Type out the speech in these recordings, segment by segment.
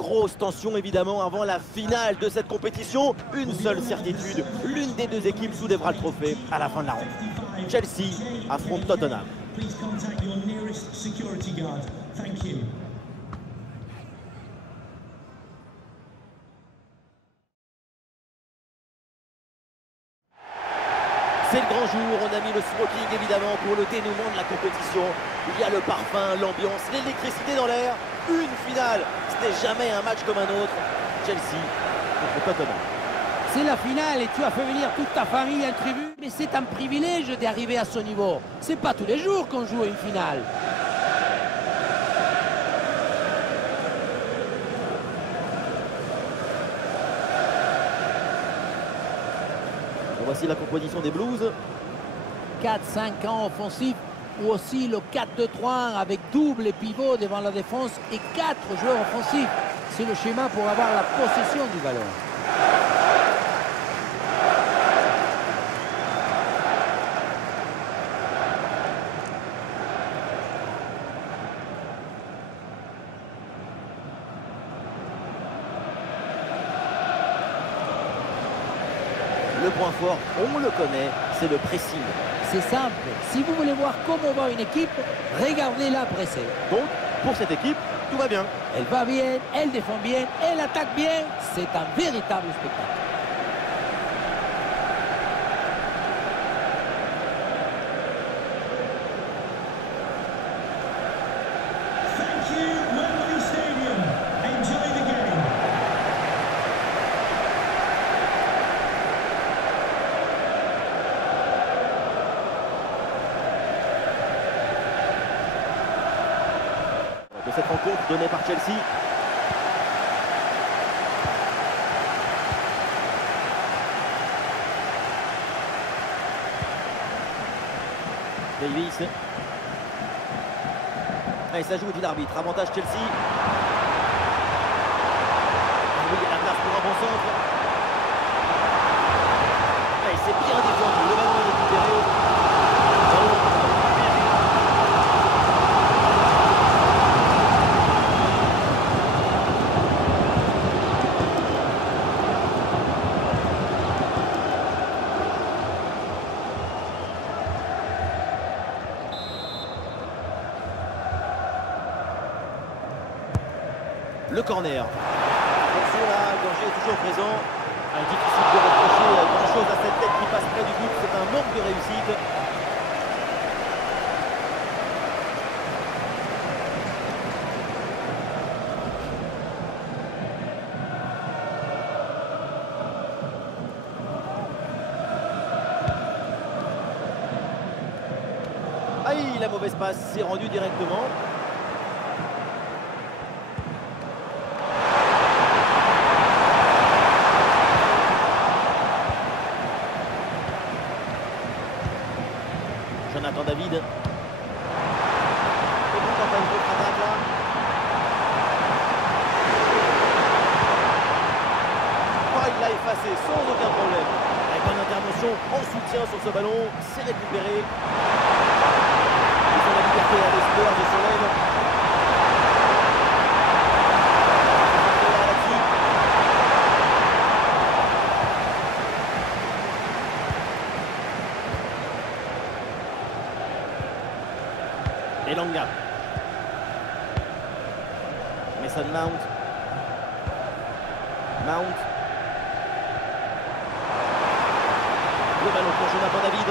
Grosse tension évidemment avant la finale de cette compétition. Une seule certitude, l'une des deux équipes soulèvera le trophée à la fin de la ronde. Chelsea affronte Tottenham. C'est le grand jour, on a mis le smoking évidemment pour le dénouement de la compétition. Il y a le parfum, l'ambiance, l'électricité dans l'air. Une finale, ce n'est jamais un match comme un autre. Chelsea contre Tottenham. C'est la finale et tu as fait venir toute ta famille en tribune. Mais c'est un privilège d'arriver à ce niveau. C'est pas tous les jours qu'on joue une finale. Voici la composition des Blues. 4-5 ans offensifs ou aussi le 4-2-3 avec double et pivot devant la défense et 4 joueurs offensifs. C'est le schéma pour avoir la possession du ballon. Le point fort, on le connaît, c'est le pressing. C'est simple. Si vous voulez voir comment va une équipe, regardez-la presser. Donc, pour cette équipe, tout va bien. Elle va bien, elle défend bien, elle attaque bien. C'est un véritable spectacle. De cette rencontre donnée par Chelsea. Davis. Et ça joue, dit l'arbitre. Avantage Chelsea. Oui, il y a la place pour un bon centre. Et c'est bien défendu. Le ballon est récupéré. Le corner. Attention là, le danger est toujours présent. Difficile de reprocher grand chose à cette tête qui passe près du but. C'est un manque de réussite. Aïe, la mauvaise passe s'est rendue directement. Jonathan David. Et pourquoi pas une autre attaque là? Oh, il l'a effacé sans aucun problème. Avec une intervention en soutien sur ce ballon, c'est récupéré. Ils ont la liberté à l'espoir de Solène. Elanga. Mason Mount. Le ballon pour Jonathan David.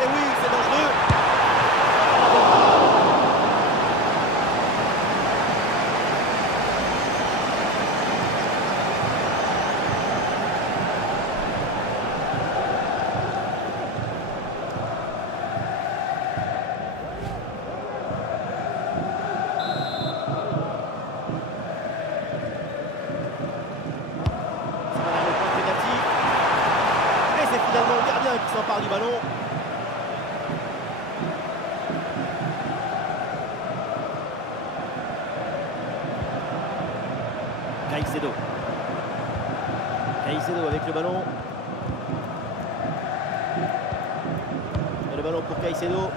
Et oui, c'est dangereux. Finalement, le gardien qui s'empare du ballon. Caicedo avec le ballon. Et le ballon pour Caicedo.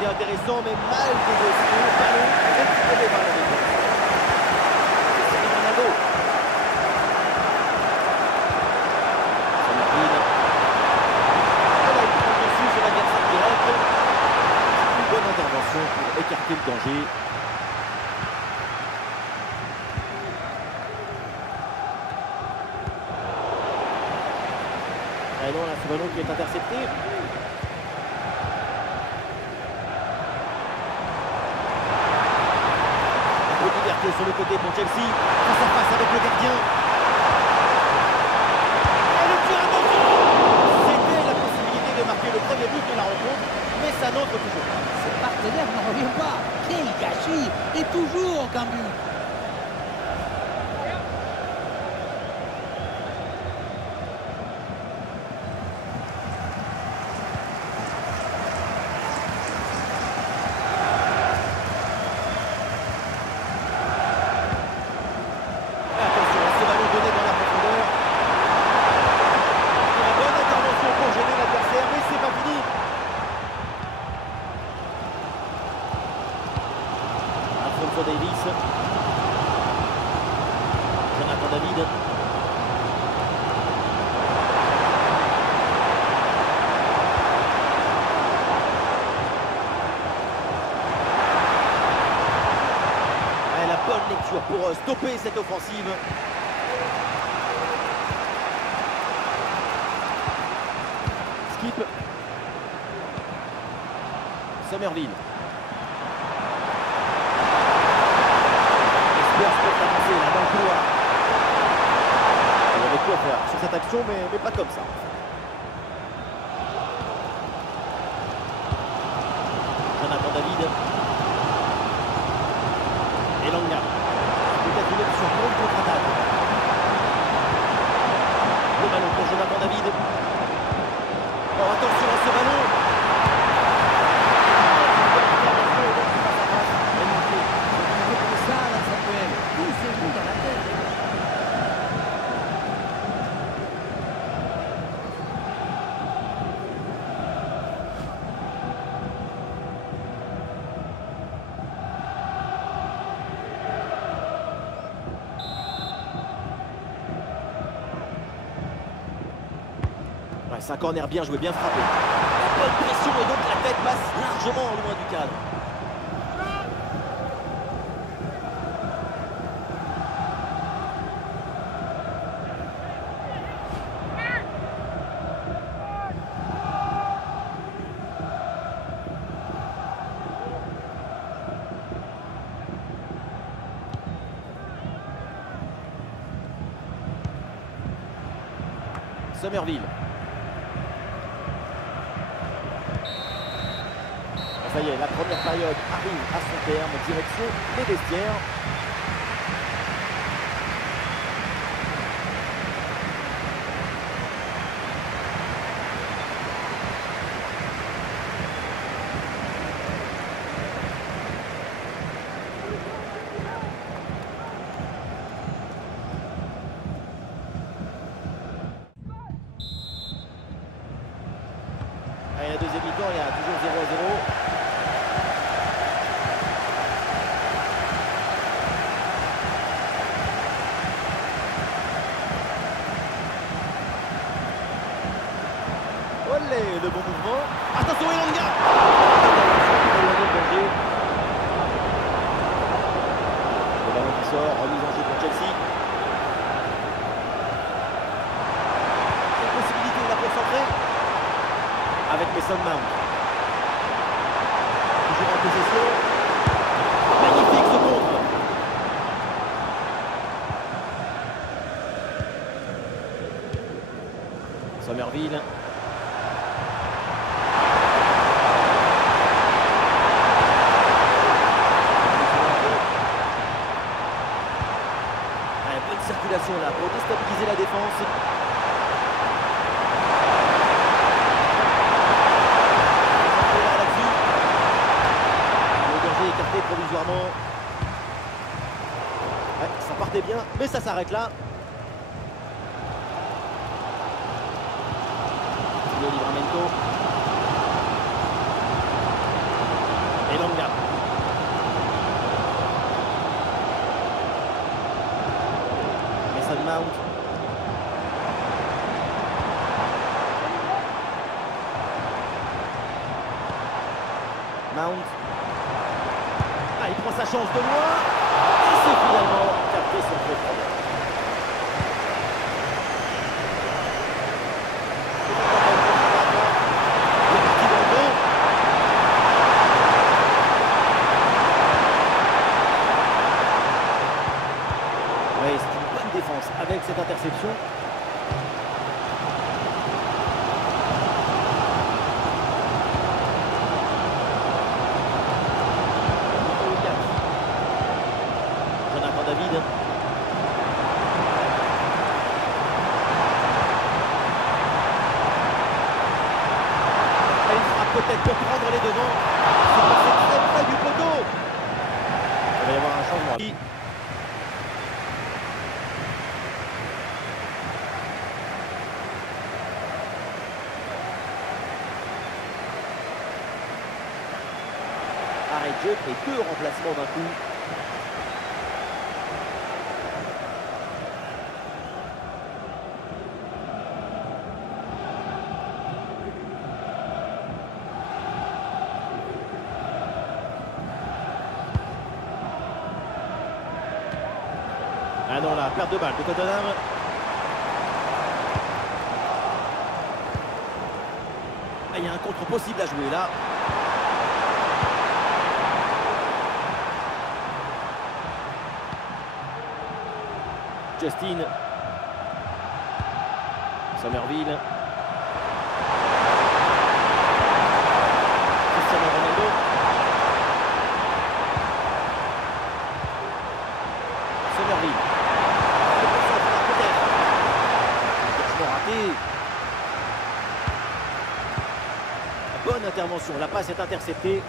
c'était intéressant, mais mal négocié. Ballon récupéré par la défense. Cristiano Ronaldo. Elle a été dessus sur l'adversaire direct. Une bonne intervention pour écarter le danger. Et non, là, ce ballon qui est intercepté. Liberté sur le côté pour Chelsea, face à face avec le gardien. Et le tir, attention! C'était la possibilité de marquer le premier but de la rencontre, mais ça n'entre toujours pas. Ses partenaires ne reviennent pas. Quel gâchis! Et toujours aucun but. Davis. Jonathan David. Et la bonne lecture pour stopper cette offensive. Skip. Somerville. Il y avait quoi faire sur cette action, mais pas comme ça. Jonathan David. Et Langa. Peut-être une option pour une contre-attaque. Le ballon pour Jonathan David. Oh, attention à ce ballon. Tout se joue dans la tête. Ouais, c'est un corner bien joué, bien frappé. La bonne pression et donc la tête passe largement loin du cadre. Somerville. Ça y est, la première période arrive à son terme, direction des vestiaires. Et la deuxième mi-temps, il y a toujours 0-0. Olé, le bon mouvement. Attention, Elanga. Le ballon qui sort, remise en jeu pour Chelsea. Une possibilité de la concentrer avec Mason Mount. Toujours en possession. Magnifique ce contre. Somerville. Bonne circulation là pour déstabiliser la défense. Écarté provisoirement. Ouais, ça partait bien, mais ça s'arrête là. Le Livramento. Elanga. Mason Mount. Mount. Ah, il prend sa chance de loin. Et c'est finalement capté son problème. Oui, c'est une bonne défense avec cette interception. Jonathan David. Il frappe peut-être pour prendre les devants. C'est passé très près du poteau. Il va y avoir un changement. Arrêt de jeu et 2 remplacements d'un coup. Ah non, là, perte de balle de Tottenham. Ah, il y a un contre possible à jouer là. Justin. Somerville. Cristiano Ronaldo. Somerville. Raté. Bonne intervention. La passe est interceptée.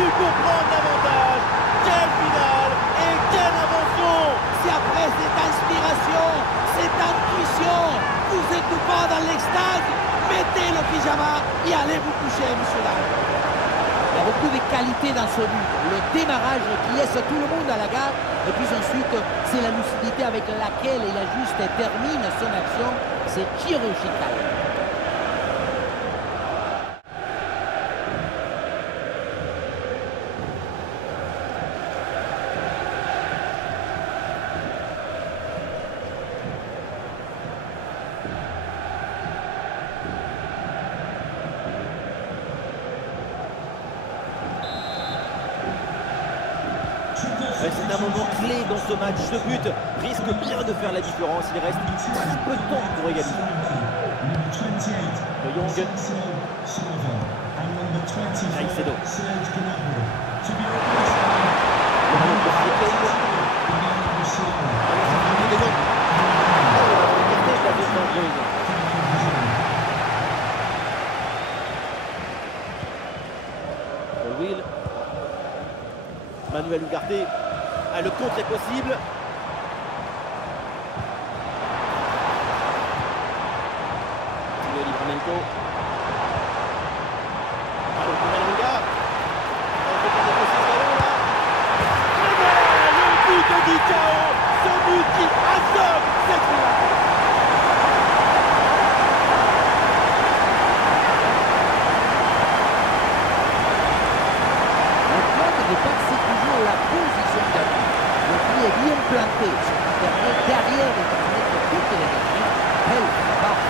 Pour prendre l'avantage. Quelle finale et quelle invention! Si après cette inspiration, cette intuition vous êtes pas dans l'extase, mettez le pyjama et allez vous coucher, monsieur Dames. Il y a beaucoup de qualités dans ce but. Le démarrage qui laisse tout le monde à la gare. Et puis ensuite, c'est la lucidité avec laquelle il ajuste et termine son action. C'est chirurgical. C'est un moment clé dans ce match. Ce but risque bien de faire la différence. Il reste très peu de temps pour égaliser. De Jong. Caicedo. Will. Manuel Ugarte. Ah, le contre est possible. Tino Livramento. Allô, Buendia. Le but de Dicao. Ce but qui assomme cette finale. Le point de départ, c'est toujours la position d'appui. Le pied est bien planté, ce qui permet derrière de transmettre toute l'énergie. Quelle passe!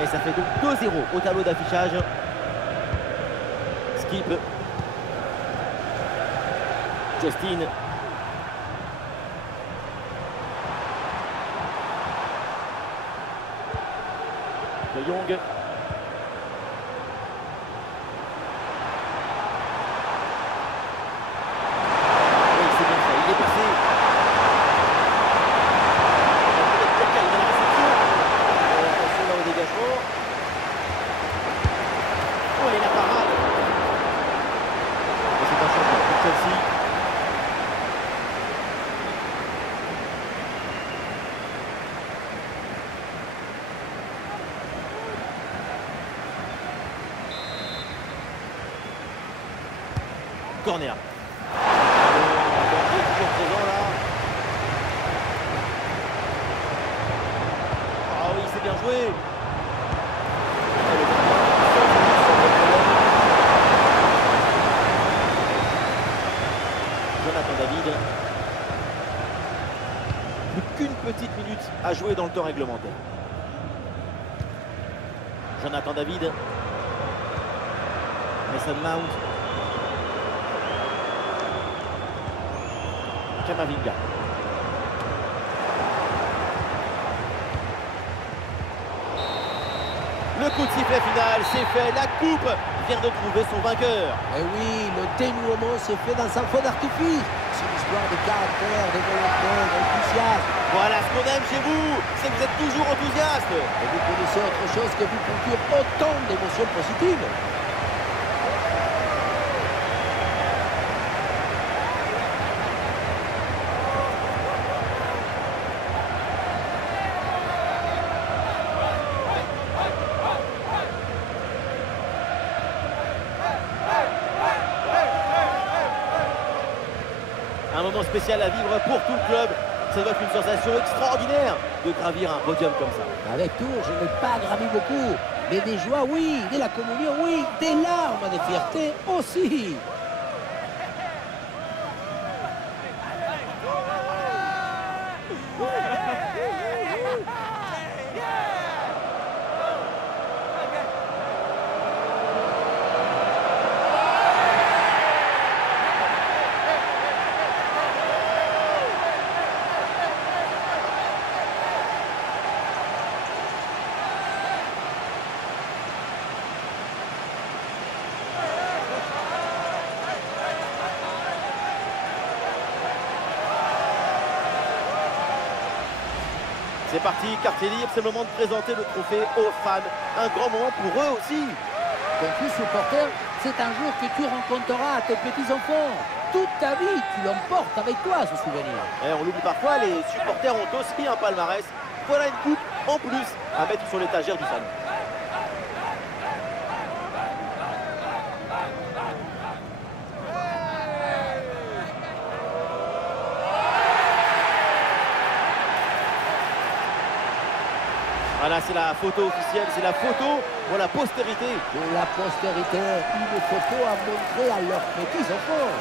Et ça fait donc 2-0 au tableau d'affichage. Skip. Justin. De Jong. corner. Le danger est toujours présent là. Ah oui, c'est bien joué. Jonathan David. Plus qu'une petite minute à jouer dans le temps réglementaire. Jonathan David. Mason Mount. Camavinga. Le coup de sifflet final, c'est fait. La coupe vient de trouver son vainqueur. Et oui, le dénouement s'est fait dans un feu d'artifice. C'est une histoire de caractère, de volonté, d'enthousiasme. Voilà ce qu'on aime chez vous, c'est que vous êtes toujours enthousiaste. Et vous connaissez autre chose que vous procure autant d'émotions positives. Un moment spécial à vivre pour tout le club. Ça doit être une sensation extraordinaire de gravir un podium comme ça. Avec Tours, je n'ai pas gravi beaucoup. Mais des joies, oui. De la communion, oui. Des larmes de fierté aussi. C'est parti, quartier libre, c'est le moment de présenter le trophée aux fans. Un grand moment pour eux aussi. Ton fils supporter, c'est un jour que tu rencontreras tes petits-enfants. Toute ta vie, tu l'emportes avec toi, ce souvenir. Et on l'oublie parfois, les supporters ont aussi un palmarès. Voilà une coupe en plus à mettre sur l'étagère du salon. Voilà, c'est la photo officielle, c'est la photo pour la postérité. Pour la postérité, une photo à montrer à leurs petits-enfants.